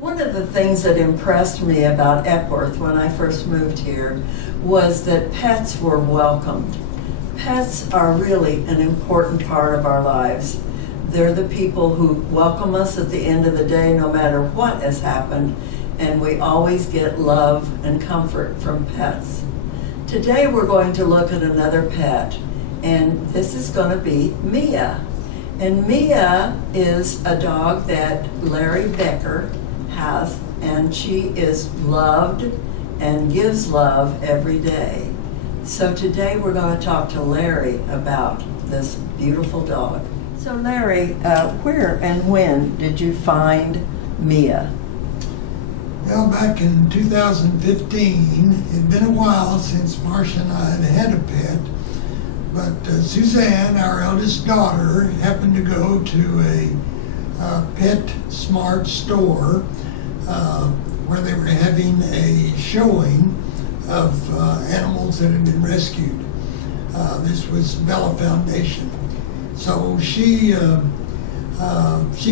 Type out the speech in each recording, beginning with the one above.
One of the things that impressed me about Epworth when I first moved here was that pets were welcomed. Pets are really an important part of our lives. They're the people who welcome us at the end of the day no matter what has happened, and we always get love and comfort from pets. Today we're going to look at another pet, and this is going to be Mia. And Mia is a dog that Larry Becker has, and she is loved and gives love every day. So today we're going to talk to Larry about this beautiful dog. So Larry, where and when did you find Mia? Well, back in 2015, it'd been a while since Marcia and I had a pet, but Suzanne, our eldest daughter, happened to go to a Pet Smart store where they were having a showing of animals that had been rescued. This was Bella Foundation. So she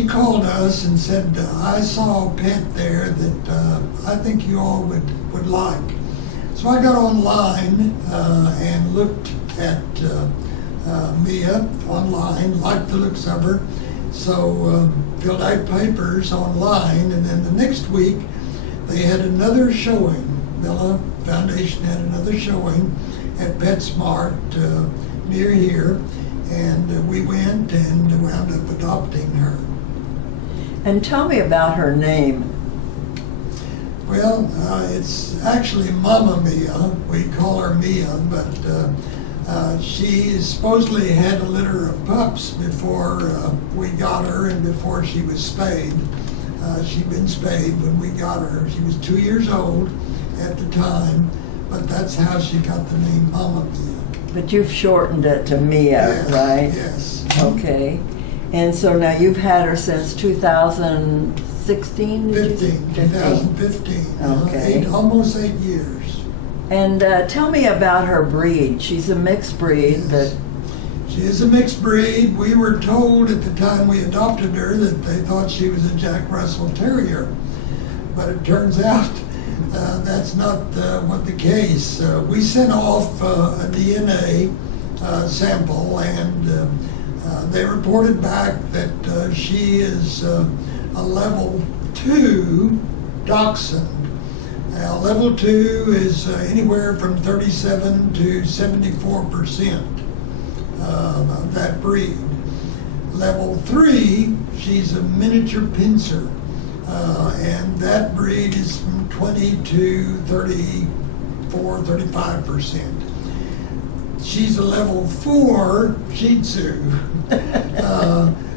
called us and said, I saw a pet there that I think you all would like. So I got online and looked at Mia online, liked the looks of her. So filled out papers online, and then the next week they had another showing. Bella Foundation had another showing at PetSmart near here, and we went and wound up adopting her. And tell me about her name. Well, it's actually Mama Mia. We call her Mia, but she supposedly had a litter of pups before we got her and before she was spayed. She'd been spayed when we got her. She was 2 years old at the time, but that's how she got the name Mama Mia. But you've shortened it to Mia, Yes, right? yes. Okay. And so now you've had her since 2016? 2015. Okay. Almost 8 years. And tell me about her breed. She's a mixed breed, Yes. She is a mixed breed. We were told at the time we adopted her that they thought she was a Jack Russell Terrier, but it turns out that's not what the case. We sent off a DNA sample, and they reported back that she is a level 2 dachshund. Now, level 2 is anywhere from 37 to 74% of that breed. Level 3, she's a miniature pincer, and that breed is from 20 to 34, 35%. She's a level 4 Shih Tzu,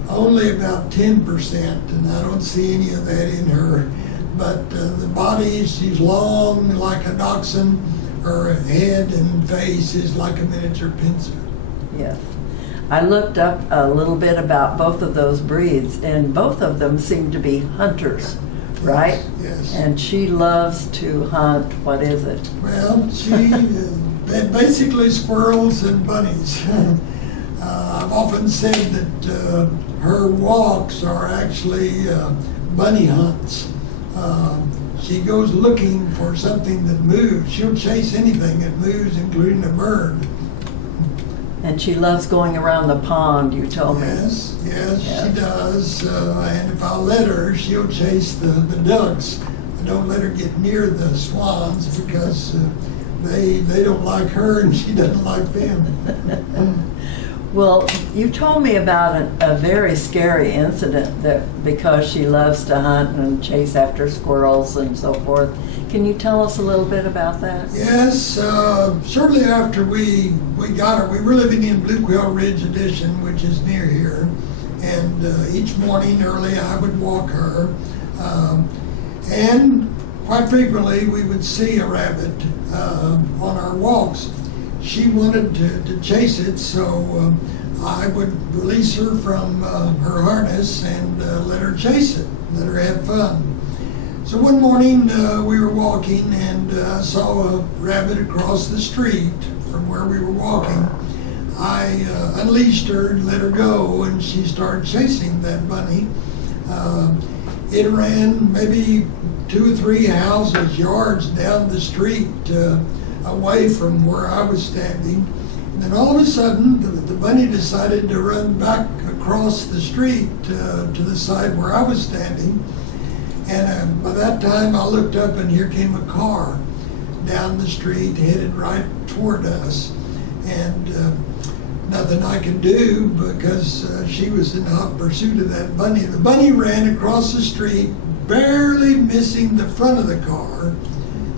only about 10%, and I don't see any of that in her. But the body, she's long like a dachshund. Her head and face is like a miniature pincer. yes. I looked up a little bit about both of those breeds, and both of them seem to be hunters, right? Yes. And she loves to hunt. What is it? Well, she basically squirrels and bunnies. I've often said that her walks are actually bunny hunts. She goes looking for something that moves. She'll chase anything that moves, including a bird. And she loves going around the pond, you told me. Yes, Yeah. she does. And if I let her, she'll chase the ducks. I don't let her get near the swans because they don't like her and she doesn't like them. Well, you told me about a very scary incident that because she loves to hunt and chase after squirrels and so forth. Can you tell us a little bit about that? Yes, shortly after we got her, we were living in Blue Quail Ridge Addition, which is near here, and each morning early I would walk her, and quite frequently we would see a rabbit on our walks. She wanted to chase it, so I would release her from her harness and let her chase it, let her have fun. So one morning we were walking and I saw a rabbit across the street from where we were walking. I unleashed her and let her go, and she started chasing that bunny. It ran maybe 2 or 3 houses, yards down the street, away from where I was standing. And then all of a sudden, the bunny decided to run back across the street to the side where I was standing. And by that time, I looked up, and here came a car down the street, headed right toward us. And nothing I could do, because she was in hot pursuit of that bunny. The bunny ran across the street, barely missing the front of the car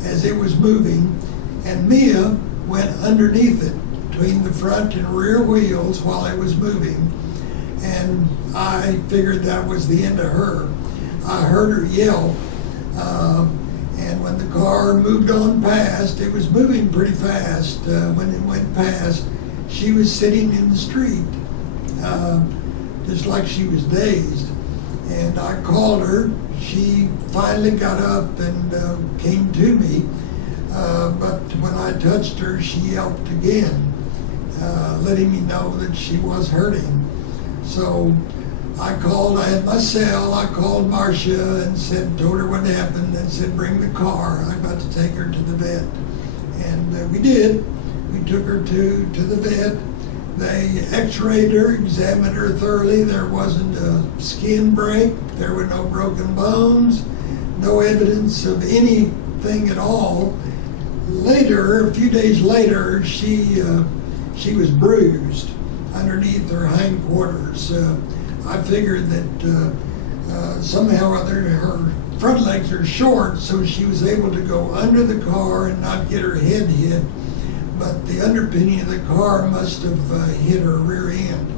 as it was moving, and Mia went underneath it, between the front and rear wheels while it was moving. And I figured that was the end of her. I heard her yell, and when the car moved on past, it was moving pretty fast. When it went past, she was sitting in the street, just like she was dazed. And I called her. She finally got up and came to me. But when I touched her, she yelped again, letting me know that she was hurting. So I had my cell, I called Marcia and told her what happened, and said, bring the car. I got to take her to the vet. And we did. We took her to the vet. They x-rayed her, examined her thoroughly. There wasn't a skin break. There were no broken bones, no evidence of anything at all. Later, a few days later, she was bruised underneath her hindquarters. I figured that somehow or other her front legs are short, so she was able to go under the car and not get her head hit. But the underpinning of the car must have hit her rear end,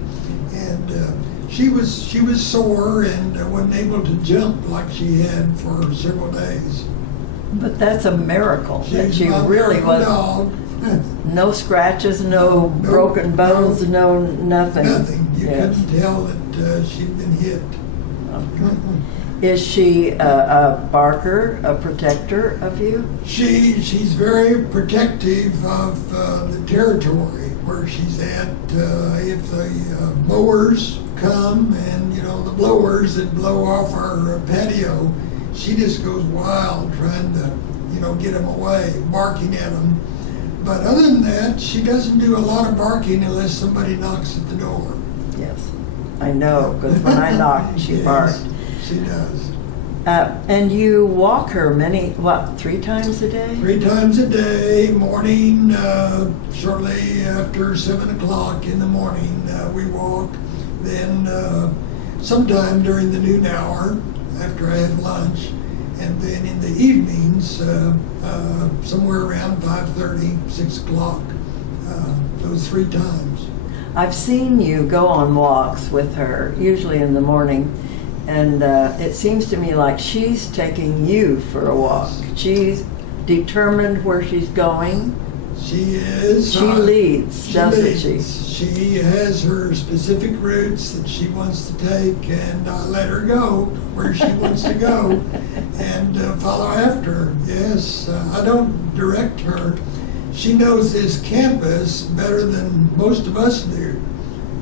and she was sore and wasn't able to jump like she had for several days. But that's a miracle that she my really miracle was. dog. No scratches, no broken bones, no nothing. Nothing. You Yes. couldn't tell that she'd been hit. Is she a barker, a protector of you? She's very protective of the territory where she's at. If the mowers come and the blowers that blow off our patio, she just goes wild trying to get them away, barking at them. But other than that, she doesn't do a lot of barking unless somebody knocks at the door. Yes, I know, because when I knocked, she Yes, barked. She does. And you walk her 3 times a day? 3 times a day, morning, shortly after 7 o'clock in the morning, we walk. Then sometime during the noon hour, after I have lunch, and then in the evenings, somewhere around 5:30, 6 o'clock, those 3 times. I've seen you go on walks with her, usually in the morning, and it seems to me like she's taking you for a walk. She's determined where she's going. She is. She leads, doesn't she? She has her specific routes that she wants to take, and I let her go where she wants to go and follow after her. Yes, I don't direct her. She knows this campus better than most of us do,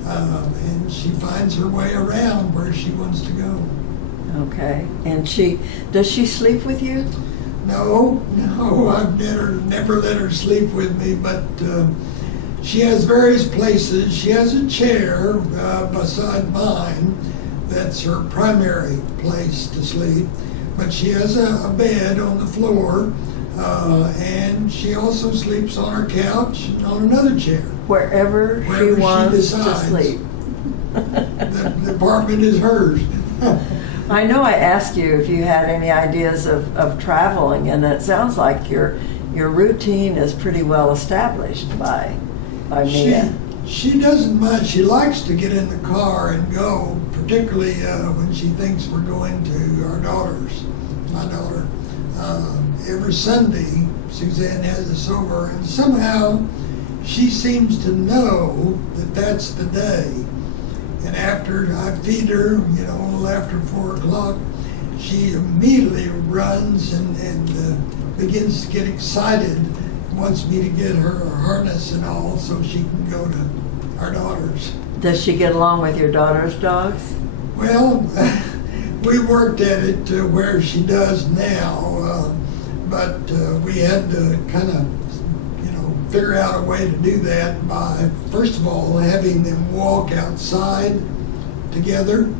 and she finds her way around where she wants to go. Okay. And does she sleep with you? No, I've never let her sleep with me, but she has various places. She has a chair beside mine. That's her primary place to sleep. But she has a bed on the floor, and she also sleeps on her couch and on another chair. Wherever she wants to sleep. The apartment is hers. I know I asked you if you had any ideas of traveling, and it sounds like your routine is pretty well established by Mia. She doesn't much. She likes to get in the car and go, particularly when she thinks we're going to my daughter. Every Sunday, Suzanne has us over, and somehow she seems to know that that's the day. And after I feed her, a little after 4 o'clock, she immediately runs and begins to get excited, wants me to get her a harness and all so she can go to our daughters. Does she get along with your daughter's dogs? Well, we worked at it to where she does now, but we had to kind of, figure out a way to do that by, first of all, having them walk outside together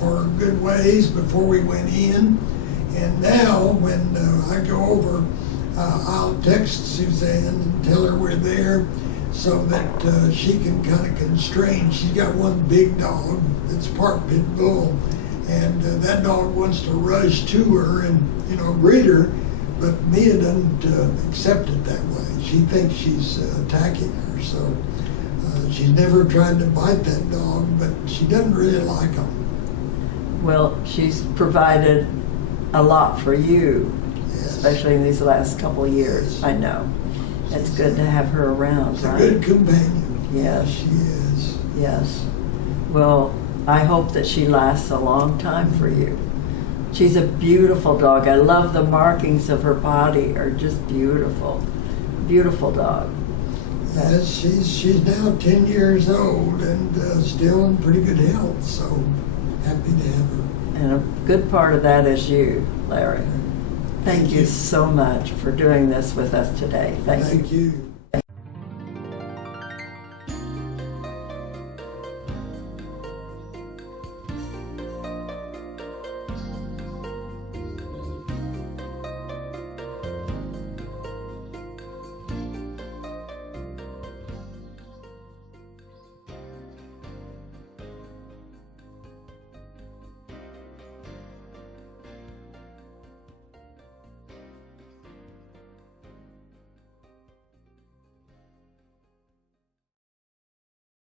for a good ways before we went in. And now, when I go over, I'll text Suzanne and tell her we're there so that she can kind of constrain. She's got one big dog that's part pit bull, and that dog wants to rush to her and, greet her, but Mia doesn't accept it that way. She thinks she's attacking her, so she's never tried to bite that dog, but she doesn't really like them. Well, she's provided a lot for you, Yes. especially in these last couple of years. I know. It's good to have her around, She's right? a good companion. Yes. She is. Yes. Well, I hope that she lasts a long time for you. She's a beautiful dog. I love the markings of her body are just beautiful. Beautiful dog. Yes, she's now 10 years old and still in pretty good health, so happy to have her. And a good part of that is you, Larry. Thank you so much for doing this with us today. Thank you. Thank you.